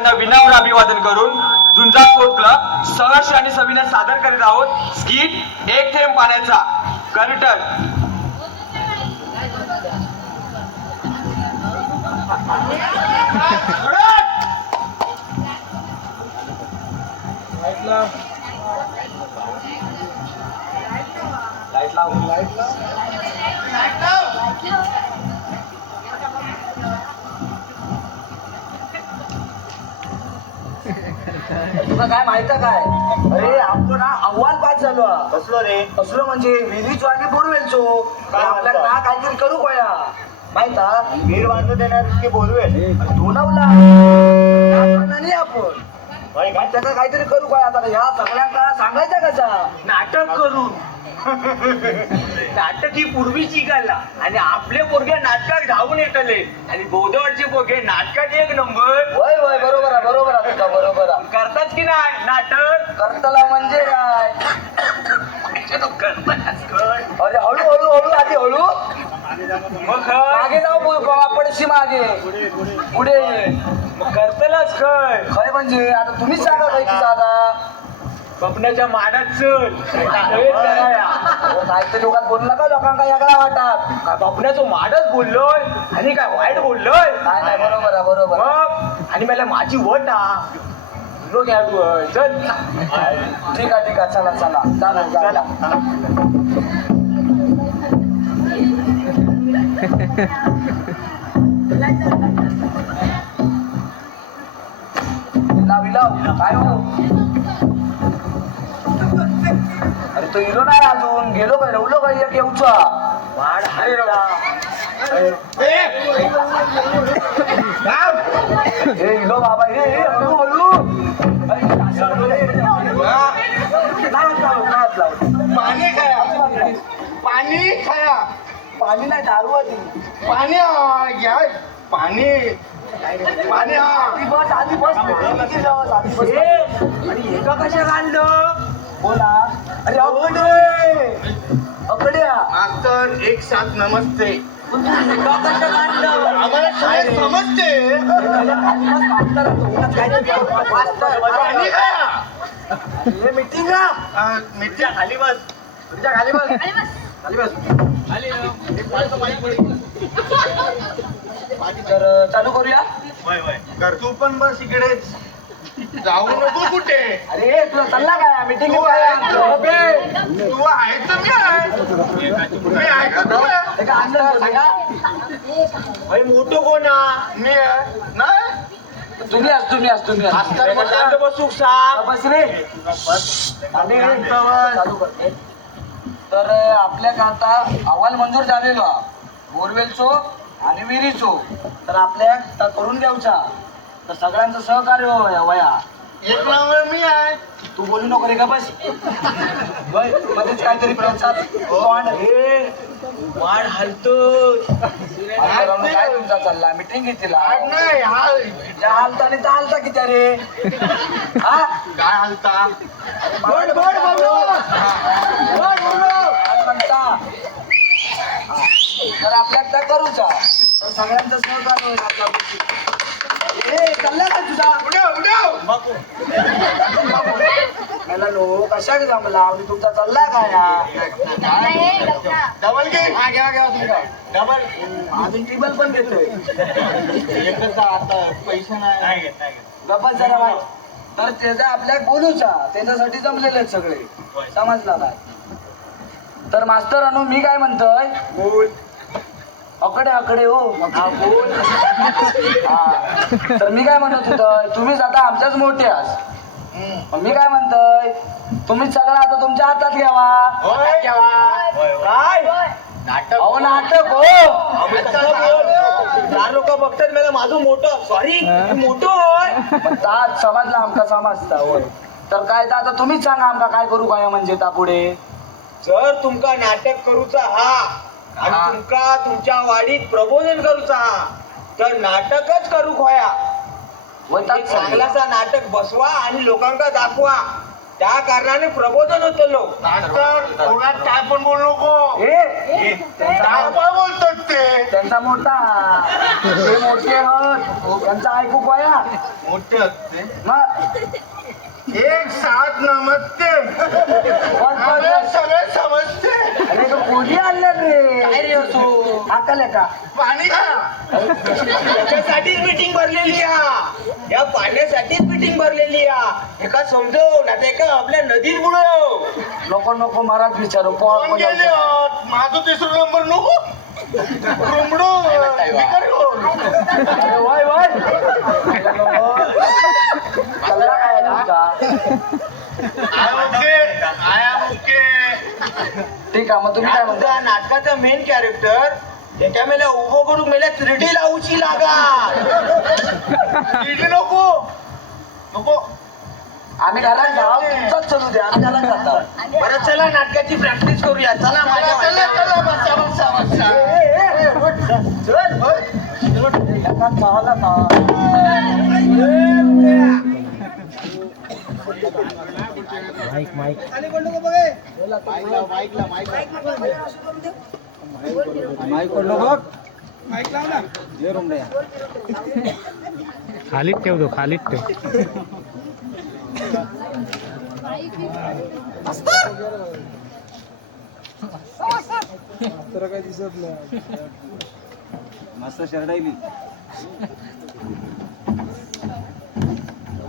यांना विनम्र अभिवादन करून झुंजा स्पोर्ट क्लब सहर्ष आणि सविनय सादर करीत आहोत. स्किट एक थेंब पाण्याचा. कर्टन. लाइट लाव तुला काय माहीत काय? अरे आपण ना अहवाल पास झालो. हा. कसलो रे? कसलो म्हणजे विहिरीचो आणि बोरवेलचो काय आपल्याला म्हणता? ना काहीतरी करू पया माहिता वीर बांधून देणार की बोलवेल धुनवला नाही आपण? त्याचा काहीतरी करू काय आता? ह्या सगळ्यांना सांगायचं कसा? नाटक करून. नाटक ही पूर्वीची गाला आणि आपले पोरगे नाटकात धावून येतले. आणि बोधवाडचे पोरगे नाटकात एक नंबर. वय वय बरोबर आहे बरोबर आहे तुझा बरोबर आहे. करतात की नाही नाटक? करतला म्हणजे काय? अरे हळू हळू हळू आधी हळू. मग मागे जाऊ पडशी मागे. पुढे. मग करतलाच खय खय म्हणजे आता तुम्हीच सांगा माहिती दादा बपण्याच्या माडात चल हे कराया. काहीतरी लोकात बोलला का लोकांना यागळा वाटतात काय माडच बोललोय आणि काय वाईट बोललोय नाही बरोबर आहे बरोबर आहे. मग आणि मला माझी वट हा लो घ्या तू चल ठीक आहे ठीक आहे चला चला चला चला लाव लाव काय हो? अरे तो इलो नाही अजून. गेलो काय? रवलो काय? एक येऊचा. वाढ हाय. हे इलो बाबा हे. हळू हळू. पाणी खाया. पाणी खाया. पाणी नाही दारू होती पाणी घ्या. पाणी. पाणी हा बस आधी बस आधी बस आणि एका कशा घाललं बोला. अरे. मास्तर एक साथ नमस्ते. एका कशा घाललं आम्हाला शाळेत समजते. खाली बस, हे मीटिंग खाली बस. तुझ्या खाली बस. खाली बस. तर चालू करूया? कर. तू पण बस इकडे. जाऊ नको कुठे. अरे तुला चालला काय? मीटिंग आहे? तू आहे तर मी आहे. मी आहे तर तू आहे. काय असं सांगा भाई मोठं कोण हा? मी आहे. नाही? तुम्ही आज तुम्ही आज तुम्ही आज. तर मग शांत बसू बस रे. आणि चालू कर. तर आपल्या आता अहवाल मंजूर झालेलो. बोरवेलचो आणि विहिरीचो तर आपल्या त- करून घ्यावचा तर सगळ्यांचं सहकार्य होय वया. एक नंबर मी आहे. तू बोलू नको रे का बस. वय, मध्येच काहीतरी प्रचार तोंड हे वाढ हलतो. मित्रांनो, काय तुमचा चालला? मिटिंग घेतला आज नाही हा हालता आणि त्या हालता की त्या रे? हा? काय हालता? बोल बोल काय म्हणता हा. तर आपल्या त्या करूचा तर सगळ्यांचं सहकार्य होईल आपल्या गोष्टी ए चालला का तुझा? उडव उडव मला लो कशाक जमला? आणि तुमचा चालला काय? डबल घे हा घ्या घ्या तुमचा डबल आम्ही पण घेतोय एकच आता पैसे नाही. गप्पा जरा. तर त्याचा आपल्या बोलूचा त्याच्यासाठी जमलेले आहेत सगळे. समजला काय तर मास्तर अनु मी काय म्हणतोय? बोल. अकडे अकडे हो हा बोल हा. तर मी काय म्हणत होतो तुम्हीच आता आमच्याच मोठे आहात मग मी काय म्हणतोय तुम्हीच सगळं आता तुमच्या हातात घ्यावा. होय. काय? नाटक अहो नाटक हो. चार लोक बघतात मला माझं मोठं. सॉरी मोठं होय. पण समजला आमका समजता होय. तर काय तर आता तुम्हीच सांगा आमका काय करू काय म्हणजे ता पुढे जर तुमका नाटक करूचा हा आणि. तुमका तुमच्या वाडीत प्रबोधन करूचा. हा तर नाटकच करू खोया. ताच चांगलासा नाटक बसवा आणि लोकांका दाखवा. त्या कारणाने प्रबोधन होतं लोक. मास्तर उन्हात काय पण बोलू नको. ए काय काय बोलतात ते. त्यांचा मोठा. ते मोठे आहोत त्यांचा ऐकू पाया मोठे असते. मग? एक साथ नमस्ते? सगळे समजते. कोणी आणलं रे. काय रे असो? आहे का पाणी का त्याच्यासाठीच मीटिंग भरलेली हा या पाण्यासाठीच मीटिंग भरलेली हा एका समजव ना एका आपल्या नदीत बुडव. नको नको महाराज विचारू. पोहा कोण गेले आहोत माझं तिसरा नंबर नको. रुमडो भिकारी हो. Y Y. कल्ला काय आहे तुमचा? I okay. I. Am okay ठीक आहे मग तुम्ही काय म्हणता? नाटकाचं मेन कॅरेक्टर त्याच्या मेला उभं करून मेला त्रिडी लावूची लागा इथे नको. नको. आम्ही घालायला जाऊ तुमचाच चलू द्या आम्ही घालायला जातो बरं चला नाटकाची प्रॅक्टिस करूया. चला माझ्या चला. चला बसा बसा बसा. एका गावाला का खालीच ठेव दो खालीच ठेव. मस्त ठेव अयो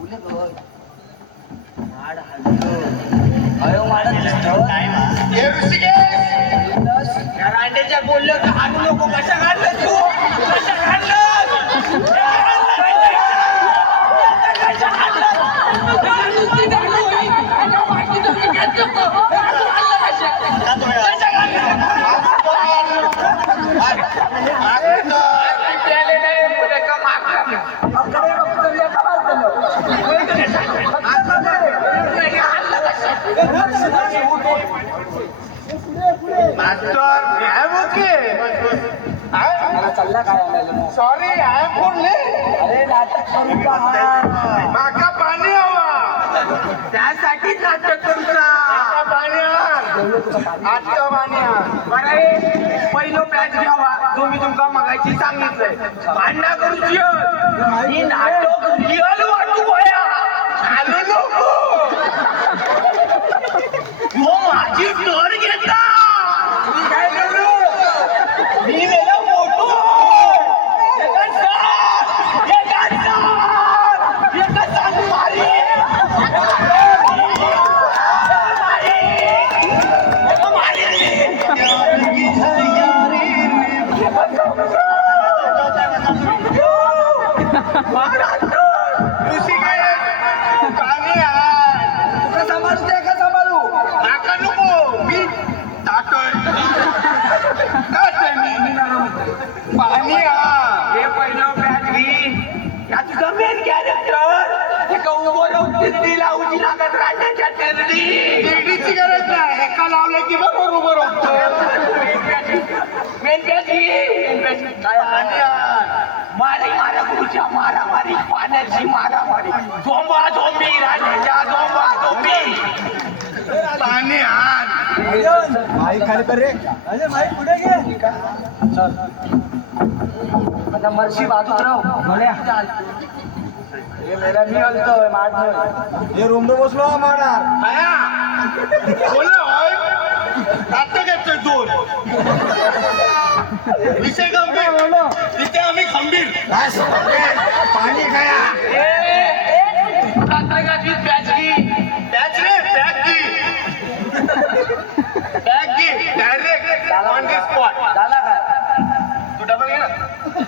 माडत दिसतो हे ऋषिकेश रांडेच्या बोललं तर हाणू नको कशा तू कशा मास्टर आय एम ओके मला चालला काय आणायला मग? सॉरी आय एम बोलले अरे नाटक माका पाणी हवा. त्यासाठीच नाटक करूचा माका पाणी आजचं पाणी बरं पहिलं मॅच घ्यावा. जो मी तुमका मगाशी सांगितलंय. भांडणा करूची नाटक रिअल वाटू गोया आलो नको ह्यो माझी टर्न घेतला मी काय करू मी मेला मोठो एका साथ, एका साथ, एका साथ मारी. एका मारी. ऋषिकेश पाणी आण का सांभाळू ते का सांभाळू माका नको मी टाकय टाकय मी पाणी हे पहिलं या तुझा मेन कॅरेक्टर एका उभं राहून तिथली लावूची लागत राहण्याच्या तेरडी गरज नाही. एका लावलं की बरोबर उभं राहतो. मेन मॅच घे मेन मॅच काय पाणी आण मारी मारा गुरुच्या मारा मारी पाण्याची मारा मारी झोंबा झोंबी राहण्याच्या झोंबा झोंबी. पाणी आण माईक खाली कर रे. अरे माईक पुढे घे. चल आता मर्शी बाजूत राहू म्हणे हे मेला मी हलतोय माड हे रुमडो बसलो मारणार आया बोला होय. आता घेतोय दोन. विषय गंभीर. तिथे आम्ही खंबीर. पाणी खाया. डायरेक्ट ऑन दी स्पॉट झाला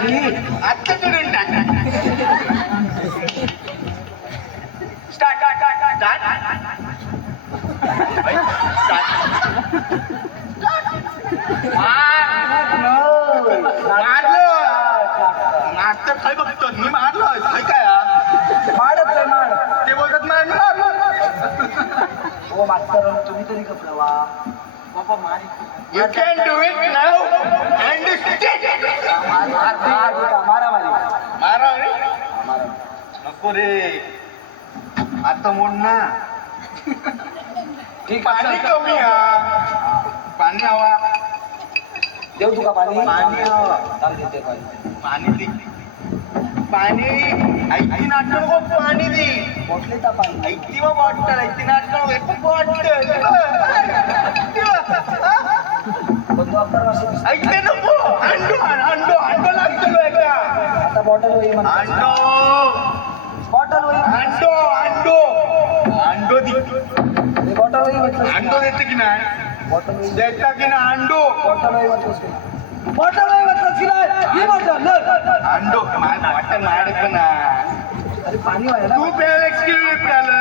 आत्ता चुरून टाक स्टार्ट मारलं मारतं काय बघतो मी मारलं काय काय मारत नाही ते तुम्ही तरी कपडवा You can do it now and stick. मारा रे नको रे. आता मोड ना. ठीक पाणी कमी हा. पाणी हवा देऊ तुका पाणी. पाणी हवा देते पाणी. पाणी दे. पाणी. ऐकती नाटक नको पाणी दे. बॉटलीचा पाणी. ऐकती वा बॉटल ऐकती नाटक बॉटल ऐकते नको अंडो अंडो अंडो लागतो का आता बॉटल होई अंडो. बॉटल होई अंडो अंडो. अंडो दे. बॉटल होई अंडो देते की नाही? बॉटल देता की ना अंडो. बॉटल होई म्हटलं बॉटल होई म्हटलं सिलाय ही बॉटल अंडो. वाटत माडत ना अरे पाणी व्हायला तू प्यायला की प्यायला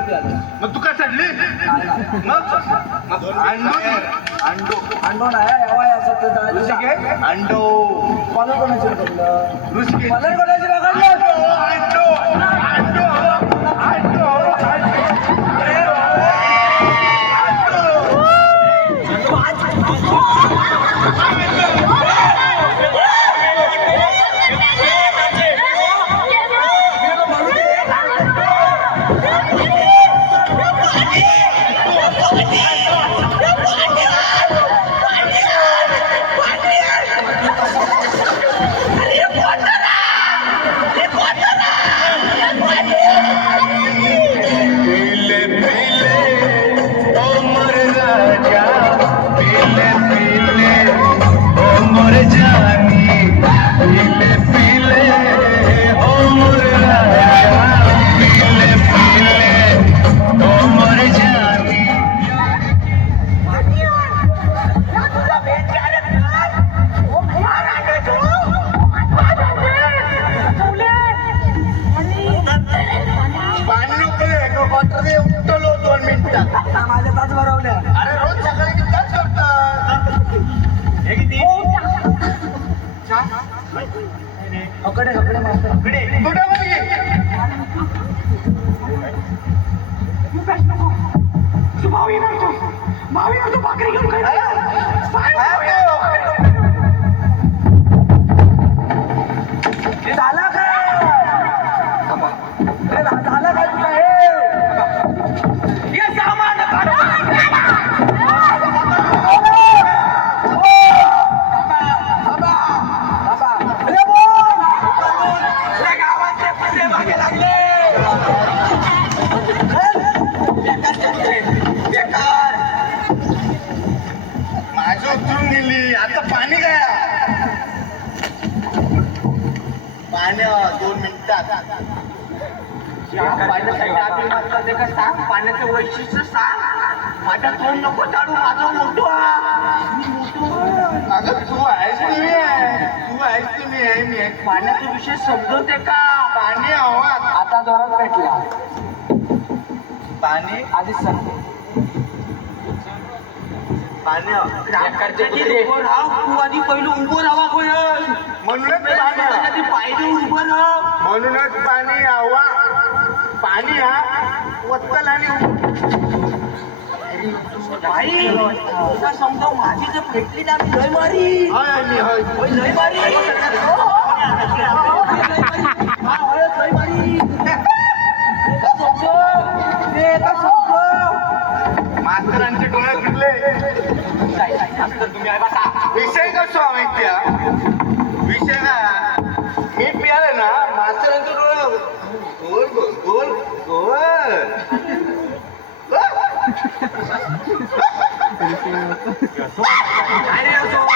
मग तू का चढली? मग? अंडो. अंडो. अंडो नाही याचं ते ऋषिकेश? अंडो. कोणाची पकडलं? ऋषिकेश. पकडलं? हे अं, दोन मिनिटात. पाण्याचं वैशिष्ट्य सांग. माझ्या तोंड नको चाडू माझं मोठं अगं तू आहेस की मी आहे. तू आहेस की मी आहे मी आहे. पाण्याचा विषय समजवते का? पाणी हवा. आता जोरात भेटला पाणी. आधीच सांगतो. उभं राहा तू आधी पहिलं उभं राहा कोयल म्हणूनच पाणी पायरी उभं राहा. म्हणूनच पाणी हवा पाणी हा वत्तल आणि भाई तुला समजाव माझी जर भेटली ना मी लय मारी. लय मारी. मास्तरांचे डोळे फिरले. तुम्ही आहे बसा विषय कसो माहिती विषय काय मी पियाले ना मास्तरांचे डोळे गोल गोल गोल गोल अरे असो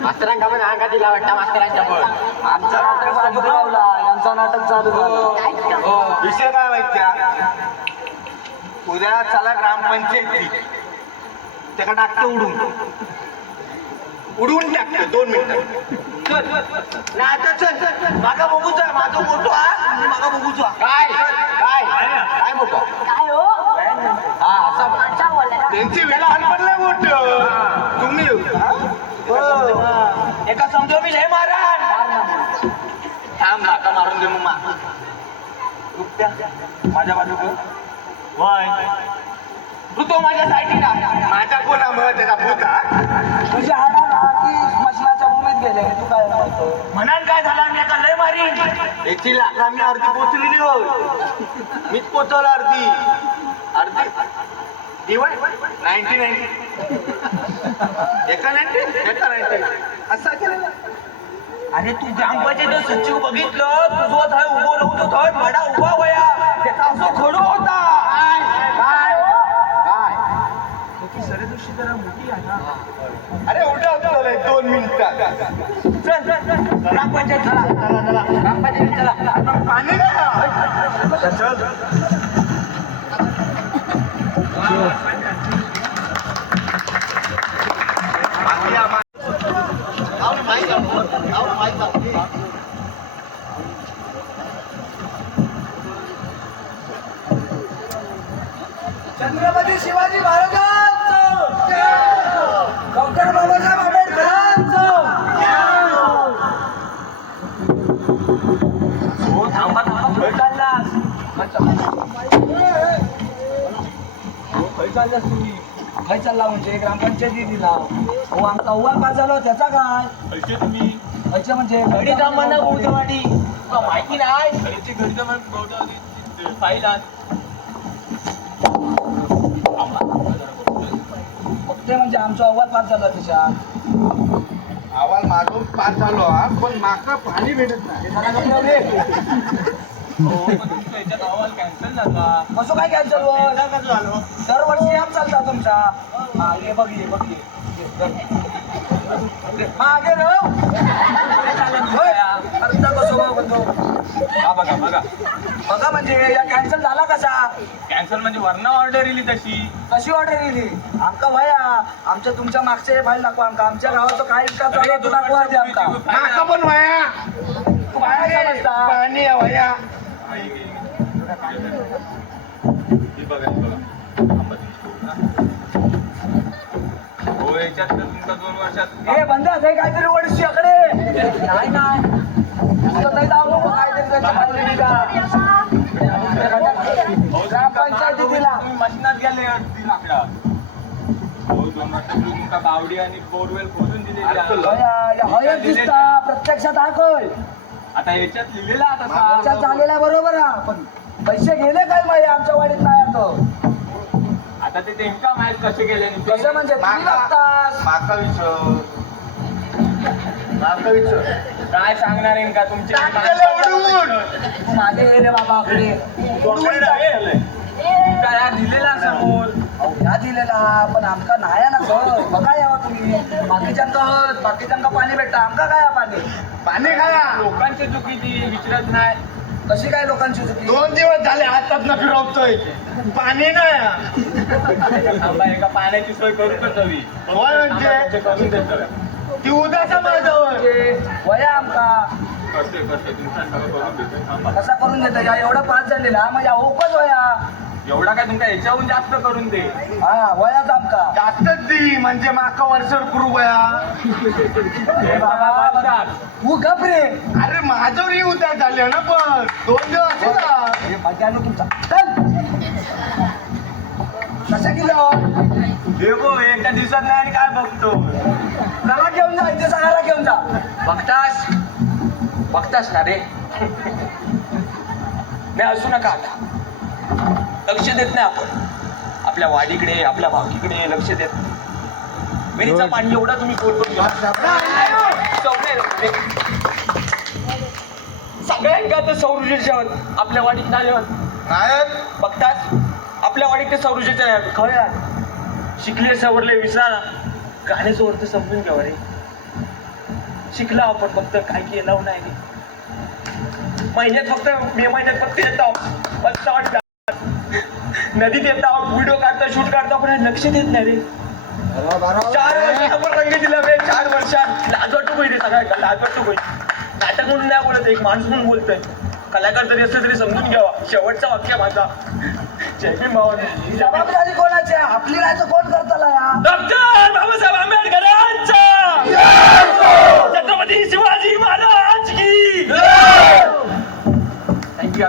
मास्तरांका पण अंगा दिला वाटतं मास्तरांच्या पण आमचा नाटक चालू लावला यांचा नाटक चालू विषय काय माहिती उद्या चला ग्रामपंचायती. त्याला टाकतं उडून. उडवून टाकतं दोन मिनिटं. ना आता चल. मागा बघूच माझं मोठं हा. मागा बघूच काय? काय? काय मोठं काय हो? हा असं त्यांची लहानपण लय मोठं. तुम्ही एका समजाव मी लय मारा थांब नाका मारून दे मग माझ्या बाजूक वय तू तो माझ्यासाठी ना. माझा कोणामुळे त्याचा भूता तुझी हाडा ना की स्मशनाच्या भूमीत गेले तू काय म्हणतो? म्हणाल काय झाला? मी एका लय मारीन याची लाकडा मी अर्धी पोचलेली होय. मीच पोचवलं अर्धी. अर्धी? दिवाय नाईन्टी नाईन्टी. एका नाईन्टी? एका नाईन्टी. असा केलेला. अरे तू ग्रामपंचायत सचिव बघितलं? तुझं उभं नव्हतं थोड उभा वया. त्याचा असं खडू होता. दोन मिनिटात चला. चला चला ग्रामपंचायत चला खय चाललास तुम्ही खय चालला म्हणजे ग्रामपंचायतीला हो आमचा अव्वल पास झाला त्याचा काय पैसे म्हणजे घडी जमाना गोडवाडी तुला माहिती नाही घडीची घडी जमाना पाहिला फक्त म्हणजे आमचा अव्वल पास झाला त्याच्यात आवाज मागून पास झालो हा. पण माका पाणी भेटत नाही. कॅन्सल कसं काय कॅन्सल दरवर्षी याच चालता तुमचा. हा ये बघ ये बघ ये. मागे आता कसं बघ हा बघा बघा. बघा म्हणजे या कॅन्सल झाला कसा? कॅन्सल म्हणजे वर्ण ऑर्डर दिली तशी. कशी ऑर्डर दिली आमका वया आमच्या तुमच्या मागचे फाईल दाखवा आमका. आमच्या गावाचं काय तो दाखवा दे आमका. माका पण वया. तू पाणी वया. बघा ही बघा. हो याच्यात तुमचा दोन वर्षात हे बंद आहे काहीतरी वडशी अकडे नाही दिला तुम्ही मशिनात गेले हो दोन वर्षापूर्वी तुमका बावडी आणि बोरवेल खोदून दिलेली प्रत्यक्षात हा आता याच्यात लिहिलेला आता झालेला बरोबर हा पण पैसे गेले काय माहिती? आमच्या वाडीत नाही आता आता ते नेमका माहीत कसे गेले ते- कसं म्हणजे तुम्ही माका विचार. माका विचार. काय सांगणार आहे का तुमचे? टाकलेलं उडवून. तू मागे गेले बाबा? काय हा दिलेला समोर. अहो, दिलेला पण आमका नाही ना सर. बघा यावा तुम्ही. बाकीच्यांका हत, बाकीच्यांका पाणी भेटता. आमका काय हा पाणी? पाणी खाया. लोकांची चुकीची विचारत नाही. कशी काय लोकांची चुकी दोन दिवस झाले हातात न फिरवतोय पाणी नाही. थांबा एका पाण्याची सोय करू हवी होय म्हणजे? करून देतो. ती उद्याचा माझा होय म्हणजे वया आमका सगळं करून देतो. थांबा. कसा करून देता? या एवढा पास झालेला मग या ओपच वया. एवढा काय तुमच्या याच्याहून जास्त करून दे. हा वयाच आमका. जास्तच दी म्हणजे माका वर्षर करू हे बाबा बाबा, तू गप रे. अरे माझ्यावरही उद्या झाले ना पण. दोन दिवस असे ना. हे मजानो तुमचा. चल. कसा किलो देखो एका दिवसात नाही आणि काय बघतो? चला घेऊन जा इथे सगळ्याला घेऊन जा. बघतास? बघतास ना रे. नाही असू नका आता. लक्ष देत नाही आपण. आपल्या वाडीकडे आपल्या भावकीकडे लक्ष देत नाही. विहिरीचा पाणी एवढा तुम्ही पोट करून. सगळ्यांका तर सौर ऊर्जेच्या आहेत. आपल्या वाडीत नाही बघतास आपल्या वाडीत ते सौर ऊर्जेच्या आहेत. खरं शिकले सवरले विसरा गाण्याचं अर्थ समजून घ्यावं रे शिकला आपण फक्त. काय केलं नाही. महिन्यात फक्त मे महिन्यात फक्त येतो. वाटतं. नदीत येतो व्हिडिओ काढता शूट करता पण लक्ष देत नाही रे. चार वर्षात आपण रंग दिला बे चार वर्षात लाज वाटू पाहिजे सगळ्या लाज वाटू पाहिजे नाटक म्हणून नाही बोलत एक माणूस म्हणून बोलतोय. कलाकार जरी असलं तरी समजून घ्यावा. शेवटचा वाक्य माझा. जय भीम भावानी. जबाबदारी कोणाची आहे? आपली नाही तर कोण करताला या डॉक्टर बाबासाहेब आंबेडकरांचा छत्रपती शिवाजी महाराज की. थँक्यू